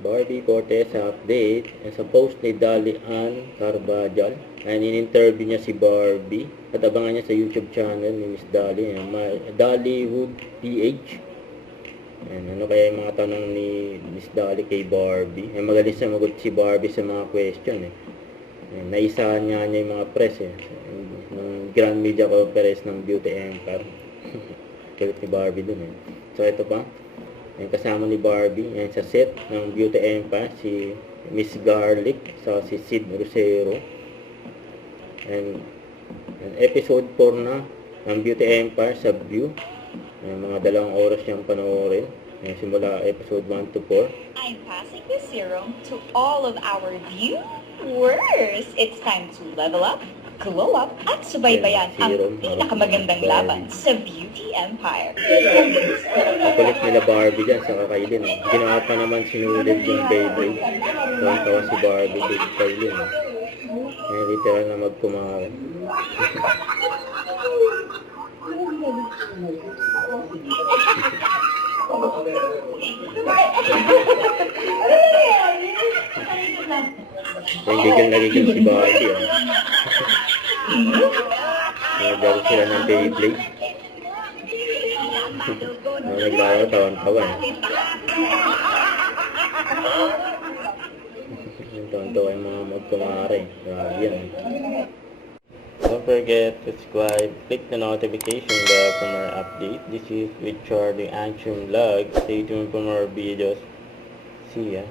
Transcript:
Barbie Fortesa update. Sa post ni Dali Ann Carbajal, in-interview niya si Barbie at abangan niya sa YouTube channel ni Miss Dali, Dollywood PH. Ano kaya yung mga tanong ni Miss Dali kay Barbie? Magaling sumagot si Barbie sa mga question naisahan niya yung mga press ng Grand Media Conference ng Beauty Empire. Kulit ni Barbie dun So ito pa, kasama ni Barbie sa set ng Beauty Empire si Miss Garlic sa si Sid Rosero, and episode 4 na ng Beauty Empire sa View. Mga 2 oras siyang panoorin simula episode 1 to 4. I'm passing the serum to all of our viewers. It's time to level up, glow up, at subaybayan ang pinakamagandang laban sa Beauty Empire. Kulit nila Barbie dyan sa Kailin. Ginawa pa naman sinulid yung Beyblade. Tawa si Barbie kay Kailin. Literal na magkumain. Yung gigil na gigil si Barbie naglaro sila ng Beyblade. Naglaro tawan-tawan tawan-tawan yung mga magkumare. Grabe yan. Don't forget to subscribe, click the notification bell for more update. This is Richard the Action Vlog. Stay tuned for more videos. See ya.